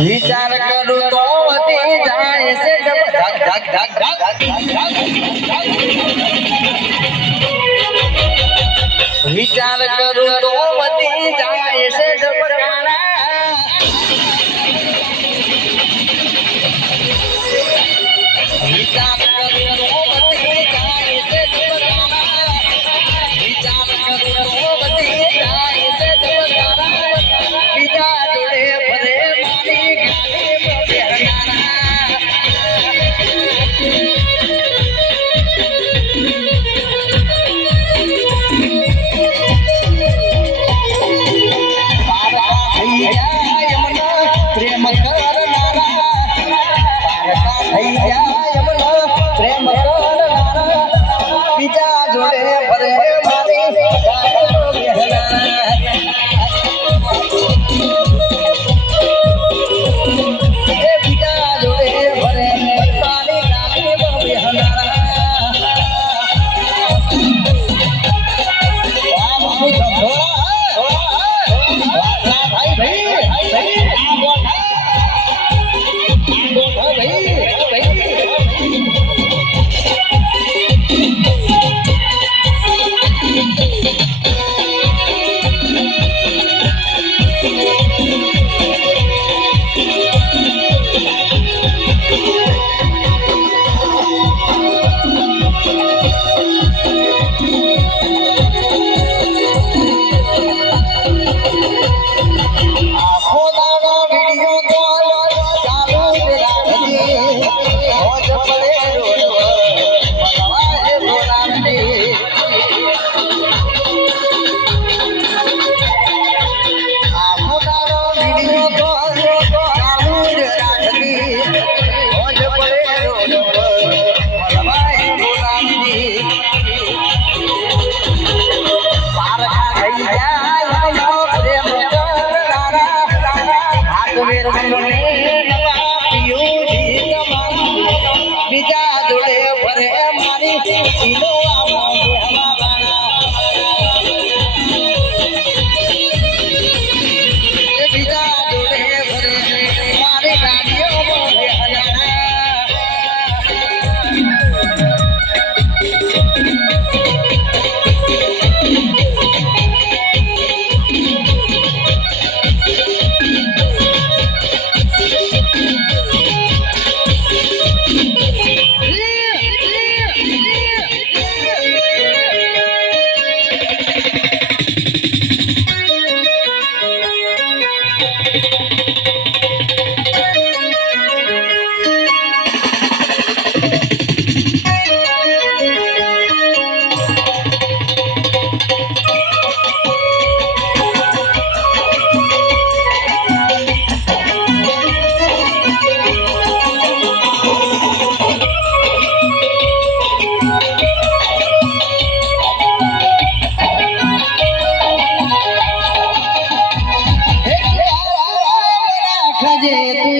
વિચાર કરું. તો વધી જાય છે જબ ધક ધક ધક ધક વિચાર કરું બીજા જોડે ભરે મારી Thank you. भजे तू